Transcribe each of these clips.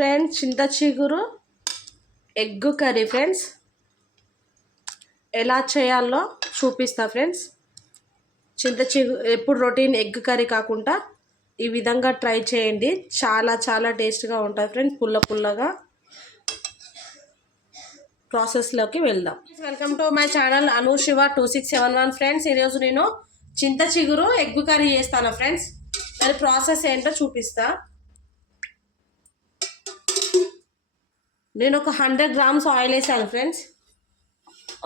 Friends చింత చిగురు egg curry friends. ఎలా చేయాలో చూపిస్తా ఫ్రెండ్స్. చింత చిగు ఎప్పుడు రొటీన్ ఎగ్ కర్రీ కాకుండా ఈ విధంగా ట్రై చేయండి. చాలా చాలా టేస్ట్గా ఉంటుంది ఫ్రెండ్స్ పుల్ల పుల్లగా. ప్రాసెస్లోకి వెళ్దాం. Welcome to my channel Anu Siva two six seven one friends. ఈరోజు నేను చింత చిగురు ఎగ్ కర్రీ చేస్తాను ఫ్రెండ్స్. దాని ప్రాసెస్ ఏంటో చూపిస్తాను నేను ఒక హండ్రెడ్ గ్రామ్స్ ఆయిల్ వేసాను ఫ్రెండ్స్.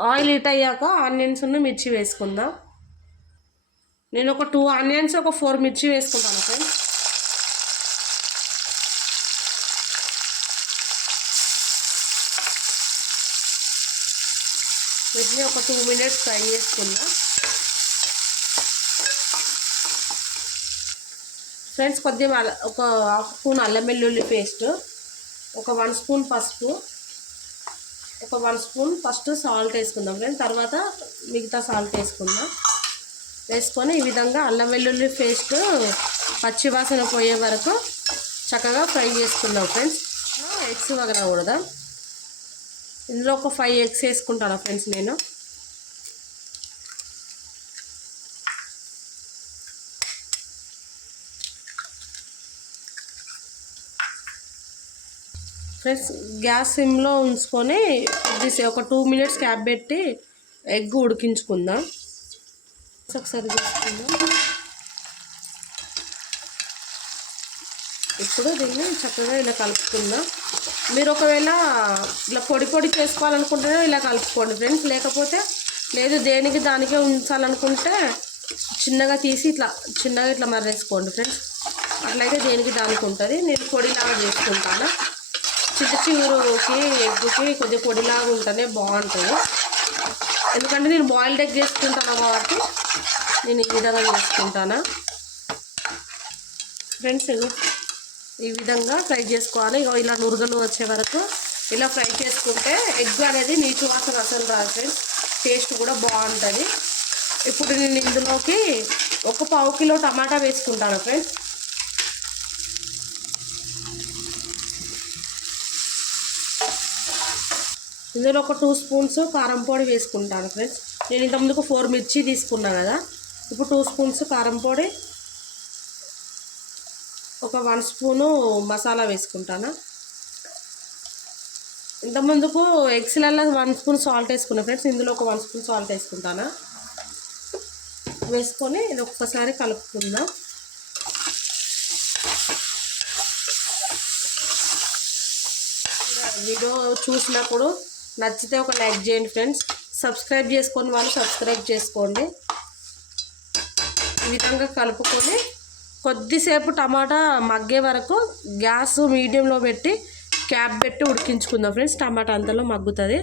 ఆయిల్ హీట్ అయ్యాక ఆనియన్స్ ఉన్న మిర్చి వేసుకుందాం. నేను ఒక టూ ఆనియన్స్ ఒక ఫోర్ మిర్చి వేసుకుంటాను ఫ్రెండ్స్. మిర్చి ఒక టూ మినిట్స్ ఫ్రై చేసుకుందాం. ఫ్రెండ్స్ కొద్దిగా ఒక హాఫ్ స్పూన్ అల్లం వెల్లుల్లి పేస్ట్. ఒక వన్ స్పూన్ పసుపు ఒక వన్ స్పూన్ ఫస్ట్ సాల్ట్ వేసుకుందాం ఫ్రెండ్స్. తర్వాత మిగతా సాల్ట్ వేసుకుందాం. వేసుకొని ఈ విధంగా అల్లం వెల్లుల్లి పేస్ట్ పచ్చివాసన పోయే వరకు చక్కగా ఫ్రై చేసుకుందాం ఫ్రెండ్స్. ఎగ్స్ వగరకూడదా? ఇందులో ఒక ఫైవ్ ఎగ్స్ వేసుకుంటాను ఫ్రెండ్స్ నేను? ఫ్రెండ్స్ గ్యాస్ సిమ్లో ఉంచుకొని కొద్దిసేపు ఒక టూ మినిట్స్ క్యాప్ పెట్టి ఎగ్ ఉడికించుకుందాం. ఒకసారి తీసుకుందాం ఇప్పుడు దీన్ని చక్కగా ఇలా కలుపుకుందాం. మీరు ఒకవేళ ఇలా పొడి పొడి చేసుకోవాలనుకుంటే ఇలా కలుపుకోండి ఫ్రెండ్స్. లేకపోతే లేదు దేనికి దానికే ఉంచాలనుకుంటే చిన్నగా తీసి ఇట్లా చిన్నగా ఇట్లా మర్రేసుకోండి ఫ్రెండ్స్. అట్లయితే దేనికి దానికి ఉంటుంది. నేను పొడిలాగా చేసుకుంటాను? చిన్న చిగురుకి ఎగ్గుకి కొద్దిగా పొడిలాగా ఉంటేనే బాగుంటుంది. ఎందుకంటే నేను బాయిల్డ్ ఎగ్ చేసుకుంటాను కాబట్టి నేను ఈ విధంగా చేసుకుంటాను. ఫ్రెండ్స్ ఈ విధంగా ఫ్రై చేసుకోవాలి. ఇక ఇలా నురగలు వచ్చే వరకు ఇలా ఫ్రై చేసుకుంటే ఎగ్ అనేది నీచు వాసన అసలు రాదు ఫ్రెండ్స్ టేస్ట్ కూడా బాగుంటుంది. ఇప్పుడు నేను ఇందులోకి ఒక పావు కిలో టమాటా వేసుకుంటాను ఫ్రెండ్స్ ఇందులో ఒక టూ స్పూన్స్ కారం పొడి వేసుకుంటాను ఫ్రెండ్స్ నేను ఇంతకుముందుకు ఫోర్ మిర్చి తీసుకున్నాను కదా. ఇప్పుడు టూ స్పూన్స్ కారం పొడి ఒక వన్ స్పూను మసాలా వేసుకుంటాను. ఇంతకుముందుకు ఎగ్స్లలో వన్ స్పూన్ సాల్ట్ వేసుకున్నా ఫ్రెండ్స్ ఇందులో ఒక వన్ స్పూన్ సాల్ట్ వేసుకుంటాను. వేసుకొని ఇది ఒక్కసారి కలుపుకుందాం. వీడియో చూసినప్పుడు నచ్చితే ఒక లైక్ చేయండి ఫ్రెండ్స్. సబ్స్క్రైబ్ చేసుకొని వాళ్ళు సబ్స్క్రైబ్ చేసుకోండి. ఈ విధంగా కలుపుకొని కొద్దిసేపు టమాటా మగ్గే వరకు గ్యాస్ మీడియంలో పెట్టి క్యాప్ పెట్టి ఉడికించుకుందాం ఫ్రెండ్స్. టమాటా అంతలో మగ్గుతుంది.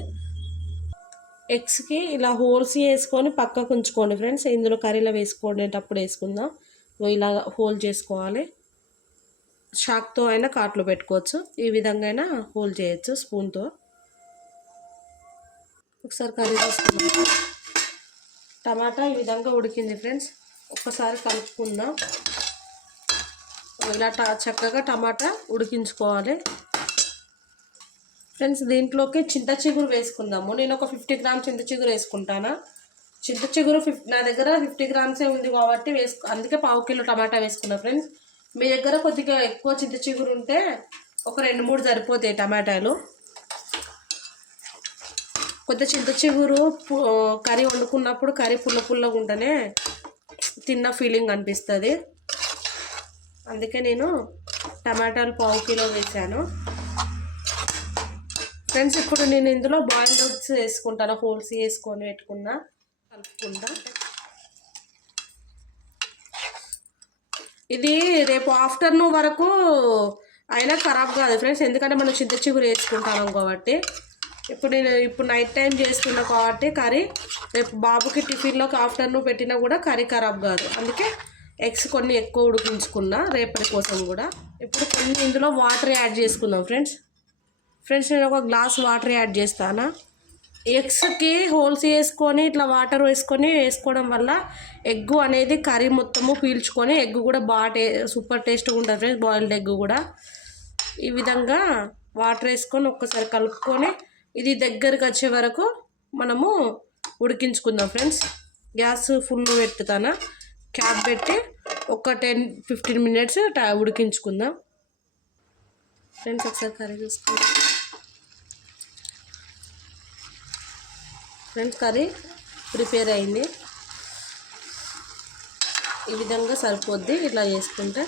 ఎగ్స్కి ఇలా హోల్స్ వేసుకొని పక్కకు ఉంచుకోండి ఫ్రెండ్స్. ఇందులో కర్రీలో వేసుకునేటప్పుడు వేసుకుందాం. ఇలా హోల్ చేసుకోవాలి. షాక్తో అయినా కాట్లో పెట్టుకోవచ్చు. ఈ విధంగా అయినా హోల్ చేయొచ్చు స్పూన్తో. ఒకసారి కర్రీ తీసుకుందాం టమాటా ఈ విధంగా ఉడికింది ఫ్రెండ్స్. ఒక్కసారి కలుపుకుందాం. ఇలా ట చక్కగా టమాటా ఉడికించుకోవాలి. ఫ్రెండ్స్ దీంట్లోకి చింత చిగురు వేసుకుందాము. నేను ఒక ఫిఫ్టీ గ్రామ్ చింత చిగురు వేసుకుంటాను? చింత చిగురు ఫిఫ్ నా దగ్గర ఫిఫ్టీ గ్రామ్సే ఉంది కాబట్టి వేసుకు అందుకే పావు కిలో టమాటా వేసుకున్నా ఫ్రెండ్స్. మీ దగ్గర కొద్దిగా ఎక్కువ చింత చిగురు ఉంటే ఒక రెండు మూడు సరిపోతాయి టమాటాలు. కొద్దిగా చింత చిగురు కర్రీ వండుకున్నప్పుడు కర్రీ పుల్ల పుల్లగా ఉంటేనే తిన్న ఫీలింగ్ అనిపిస్తుంది. అందుకే నేను టమాటాలు పావు కిలో వేసాను. ఫ్రెండ్స్ ఇప్పుడు నేను ఇందులో బాయిల్డ్ ఎగ్స్ వేసుకుంటాను హోల్స్ వేసుకొని పెట్టుకున్నా కలుపుకుంటా. ఇది రేపు ఆఫ్టర్నూన్ వరకు అయినా ఖరాబ్ కాదు ఫ్రెండ్స్ ఎందుకంటే మనం చింత చిగురు వేసుకుంటాం కాబట్టి ఇప్పుడు నేను ఇప్పుడు నైట్ టైం చేసుకున్నా కాబట్టి కర్రీ రేపు బాబుకి టిఫిన్లోకి ఆఫ్టర్నూన్ పెట్టినా కూడా కర్రీ ఖరాబ్ కాదు. అందుకే ఎగ్స్ కొన్ని ఎక్కువ ఉడికించుకున్నా రేపటి కోసం కూడా. ఇప్పుడు కొన్ని ఇందులో వాటర్ యాడ్ చేసుకుందాం ఫ్రెండ్స్ ఫ్రెండ్స్ నేను ఒక గ్లాస్ వాటర్ యాడ్ చేస్తాను? ఎగ్స్కి హోల్స్ వేసుకొని ఇట్లా వాటర్ వేసుకొని వేసుకోవడం వల్ల ఎగ్ అనేది కర్రీ మొత్తము పీల్చుకొని ఎగ్ కూడా బాగా టే సూపర్ టేస్ట్గా ఉంటుంది ఫ్రెండ్స్ బాయిల్డ్ ఎగ్ కూడా. ఈ విధంగా వాటర్ వేసుకొని ఒక్కసారి కలుపుకొని ఇది దగ్గరకు వచ్చే వరకు మనము ఉడికించుకుందాం ఫ్రెండ్స్. గ్యాస్ ఫుల్ పెట్టుతానా? క్యాప్ పెట్టి ఒక టెన్ ఫిఫ్టీన్ మినిట్స్ ఉడికించుకుందాం. ఫ్రెండ్స్ ఒకసారి కర్రీ చూసుకుందాం. ఫ్రెండ్స్ కర్రీ ప్రిపేర్ అయింది. ఈ విధంగా సరిపోద్ది ఇట్లా చేసుకుంటే.